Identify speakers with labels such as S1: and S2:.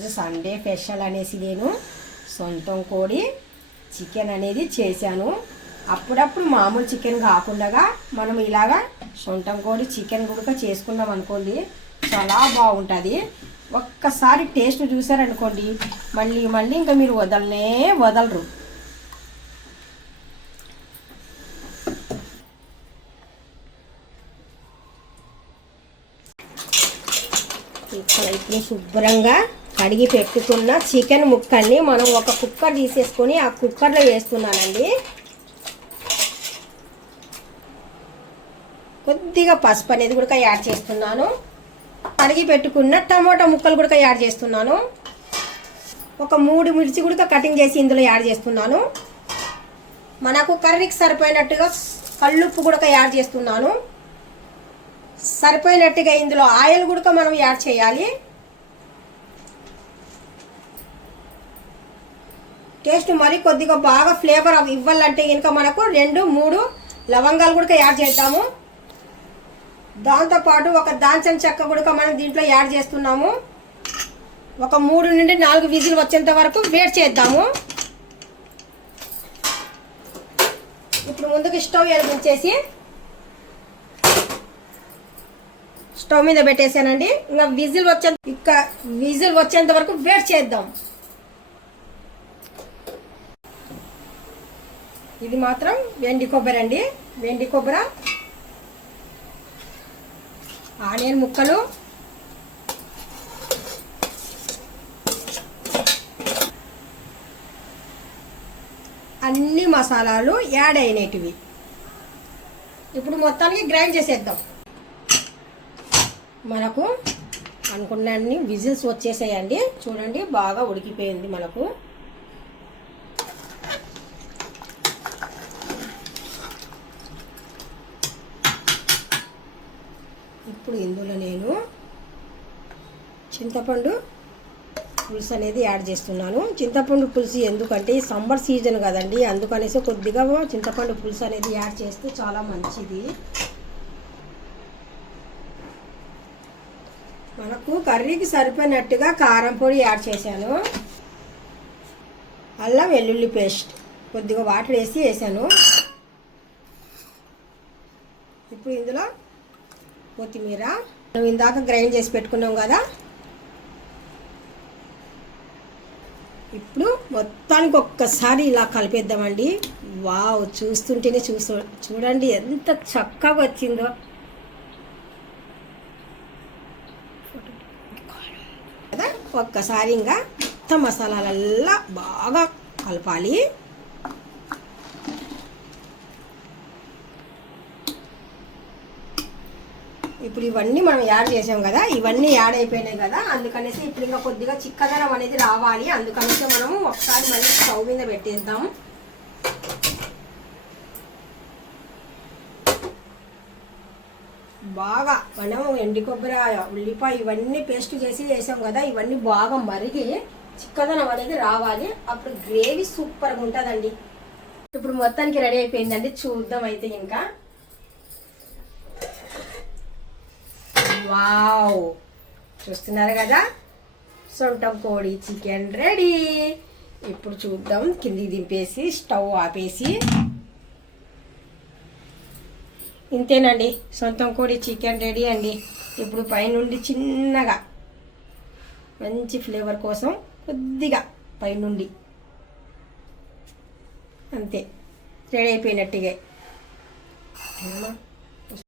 S1: Sunday special అనేసి నేను సొంతం కోడి చికెన్ అనేది చేశాను. అప్పుడప్పుడు మామూలు చికెన్ కాకుండా మనం ఇలాగా సొంతం కోడి చికెన్ కూడా చేసుకున్నాం అనుకోండి చాలా బాగుంటుంది. ఒక్కసారి టేస్ట్ చూసారనుకోండి మళ్ళీ మళ్ళీ ఇంకా మీరు వదలనే వదలరు. ఇక్కడ ఇప్పుడు శుభ్రంగా కడిగి పెట్టుకున్న చికెన్ ముక్కల్ని మనం ఒక కుక్కర్ తీసేసుకొని ఆ కుక్కర్లో వేస్తున్నానండి. కొద్దిగా పసుపు అనేది కూడా యాడ్ చేస్తున్నాను. కడిగి పెట్టుకున్న టమాటా ముక్కలు కూడా యాడ్ చేస్తున్నాను. ఒక మూడు మిర్చి కూడా కటింగ్ చేసి ఇందులో యాడ్ చేస్తున్నాను. మనకు కర్రీకి సరిపోయినట్టుగా కళ్ళుప్పు కూడా యాడ్ చేస్తున్నాను. సరిపోయినట్టుగా ఇందులో ఆయిల్ కూడా మనం యాడ్ చేయాలి. టేస్ట్ మరి కొద్దిగా బాగా ఫ్లేవర్ అవి ఇవ్వాలంటే కనుక మనకు రెండు మూడు లవంగాలు కూడా యాడ్ చేద్దాము. దాంతోపాటు ఒక దాల్చిన చెక్క కూడా మనం దీంట్లో యాడ్ చేస్తున్నాము. ఒక మూడు నుండి నాలుగు విజిల్ వచ్చేంత వరకు వేడి చేద్దాము. ఇప్పుడు ముందుకు స్టవ్ వెలిగించేసి స్టవ్ మీద పెట్టేసానండి ఇంకా విజిల్ వచ్చే ఇక విజిల్ వచ్చేంత వరకు వేట్ చేద్దాం. ఇది మాత్రం వెండి కొబ్బరి అండి. వెండి కొబ్బరి ఆనియన్ ముక్కలు అన్ని మసాలాలు యాడ్ అయినటివి. ఇప్పుడు మొత్తానికి గ్రైండ్ చేసేద్దాం. మనకు అనుకున్న అన్ని విజిల్స్ వచ్చేసాయండి. చూడండి బాగా ఉడికిపోయింది మనకు ఇప్పుడు ఇందులో నేను చింతపండు పులుసు అనేది యాడ్ చేస్తున్నాను. చింతపండు పులుసు ఎందుకంటే సమ్మర్ సీజన్ కదండి అందుకనేసి కొద్దిగా చింతపండు పులుసు అనేది యాడ్ చేస్తే చాలా మంచిది. మనకు కర్రీకి సరిపోయినట్టుగా కారం పొడి యాడ్ చేశాను. అల్లం వెల్లుల్లి పేస్ట్ కొద్దిగా వాటర్ వేసి వేసాను. ఇప్పుడు ఇందులో కొత్తిమీర. మనం ఇందాక గ్రైండ్ చేసి పెట్టుకున్నాం కదా ఇప్పుడు మొత్తానికి ఒక్కసారి ఇలా కలిపేద్దామండి. వావ్ చూస్తుంటేనే చూస్తూ చూడండి ఎంత చక్కగా వచ్చిందో. కదా ఒక్కసారి ఇంకా మొత్తం మసాలాలల్లా బాగా కలపాలి. ఇప్పుడు ఇవన్నీ మనం యాడ్ చేసాం కదా ఇవన్నీ యాడ్ అయిపోయినాయి కదా అందుకనేసి ఇప్పుడు ఇంకా కొద్దిగా చిక్కదనం అనేది రావాలి. అందుకనేసి మనము ఒకసారి మళ్ళీ స్టవ్ మీద పెట్టేద్దాం. బాగా మనం ఎండి కొబ్బరి ఉల్లిపాయ ఇవన్నీ పేస్ట్ చేసి వేసాం కదా ఇవన్నీ బాగా మరిగి చిక్కదనం అనేది రావాలి. అప్పుడు గ్రేవీ సూపర్గా ఉంటుందండి. ఇప్పుడు మొత్తానికి రెడీ అయిపోయిందండి. చూద్దాం అయితే ఇంకా. వావ్. చూస్తున్నారు కదా? సొంటం కోడి చికెన్ రెడీ. ఇప్పుడు చూద్దాం కిందికి దింపేసి స్టవ్ ఆపేసి. ఇంతేనండి సొంతం కోడి చికెన్ రెడీ అండి. ఇప్పుడు పైనుండి చిన్నగా మంచి ఫ్లేవర్ కోసం కొద్దిగా పైనుండి. అంతే రెడీ అయిపోయినట్టుగా.